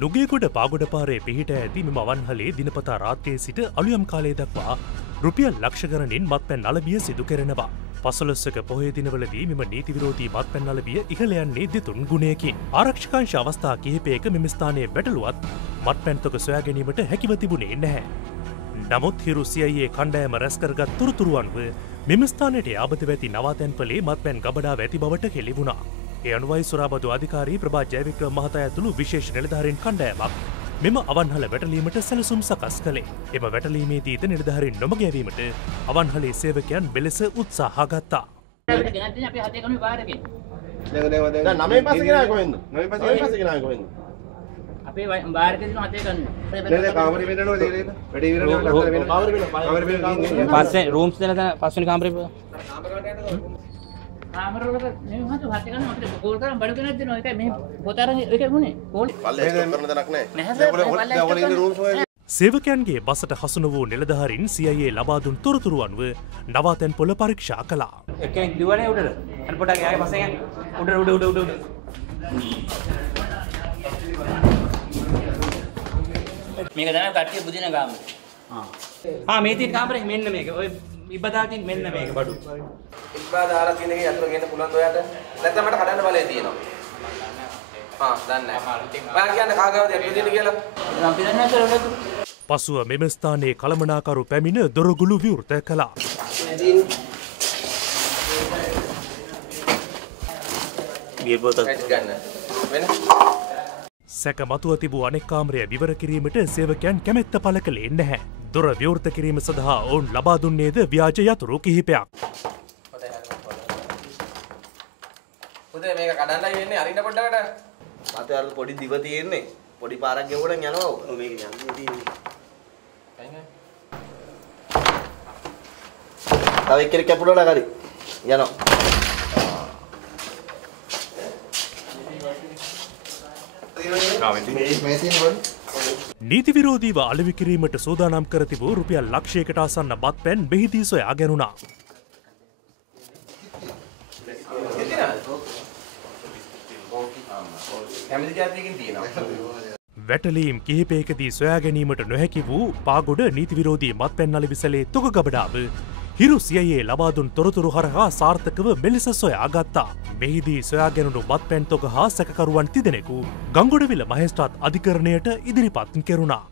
නුගේගොඩ පාගොඩ පාරේ පිහිට ඇති මෙම අවන්හලේ දිනපතා රාත්‍රියේ සිට අලුයම් කාලය දක්වා රුපියල් ලක්ෂ ගණනින් මත්පැන් අලවිය සිදු කෙරෙනවා. පසළොස්වක පොහොය දිනවලදී මෙම නීති විරෝධී මත්පැන් අලවිය ඉහළ යන්නේ දෙතුන් ගුණයකින්. ආරක්ෂකාංශ අවස්ථා කිහිපයක මෙම ස්ථානයේ වැටලුවත් මත්පැන් තොග සොයා ගැනීමට හැකිව තිබුණේ නැහැ. නමුත් හිරු CIA කණ්ඩායම රැස් කරගත් තොරතුරු අනුව මෙම ස්ථානයට යාබත වැති නවාතැන්පලේ මත්පැන් ගබඩාව ඇති බවට හෙළිවුණා. ඒ අනුවයි සුරාබදු අධිකාරී ප්‍රභා ජයවික්‍රම මහතා ඇතුළු විශේෂ නිලධාරීන් කණ්ඩායමක් මෙම අවන්හල වැටලීමට සැලසුම් සකස් කළේ. එම වැටලීමේදීද නිලධාරීන් නොමග යැවීමට අවන්හලේ සේවකයන් මෙලෙස උත්සාහ ගත්තා. සේවකයන්ගේ බසට හසුන වූ නිලධාරීන් CIA ලබා දුන් තොරතුරු අනුව නවාතැන් පොළ පරීක්ෂා කළා. එක්කෙනෙක් දිවනේ උඩට. අර පොඩක් යාගේ පස්සෙන් යන්න. උඩ. මේක තමයි කට්ටිය බුදින කාමරේ. මේ තියෙන කාමරේ මෙන්න මේක. ඔය ඉබ්බා තියෙන මෙන්න මේක බඩු. ඉබ්බා දාලා තියෙන එකේ අතුර ගේන්න පුළුවන් ඔයාට. නැත්නම් මට කඩන්න බලය තියෙනවා. දන්නේ නැහැ. ඔයා කියන්නේ කාගාවද ඇතුළේ තියෙන කියලා? මම පිළිගන්නේ නැහැ. පසුව මෙම ස්ථානයේ කළමනාකරු පැමිණ දොරගුළු විවෘත කළා. සැක මතුව තිබූ අනෙක් කාමරය විවර කිරීමට සේවකයන් කැමැත්ත පළ කළේ නැහැ. දොර විවෘත කිරීම සඳහා ඔවුන් ලබා දුන්නේද ව්‍යාජ යතුරු කිහිපයක්. පුතේ මේක කඩන්නයි වෙන්නේ අරින්න පොඩ්ඩකට. මට අර පොඩි දිව තියෙන්නේ. පොඩි පාරක් ගෙවුවොත් යනවා. ඔව් මේක යන්නේ තියෙන්නේ. තව එක්කෙනෙක් කැපුණා කරි. යනවා. නීති විරෝධීව අලෙවි කිරීමට සූදානම් කර තිබූ රුපියල් ලක්ෂයකට ආසන්න මත්පැන් මෙහිදී සොයා ගැනුණා. වැටලීම් කිහිපයකදී සොයා ගැනීමට නොහැකි වූ පාගොඩ නීති විරෝධී මත්පැන් අලෙවිසලේ තොග ගබඩාව හිරු CIA ලබා දුන් තොරතුරු හරහා සාර්ථකව මෙලෙස සොයා ගත්තා. මෙහිදී සොයා ගැනුණු මත්පැන් තොග හා සැකකරුවන් තිදෙනෙකු ගංගොඩවිල මහේස්ත්‍රාත් අධිකරණයට ඉදිරිපත් කෙරුණා.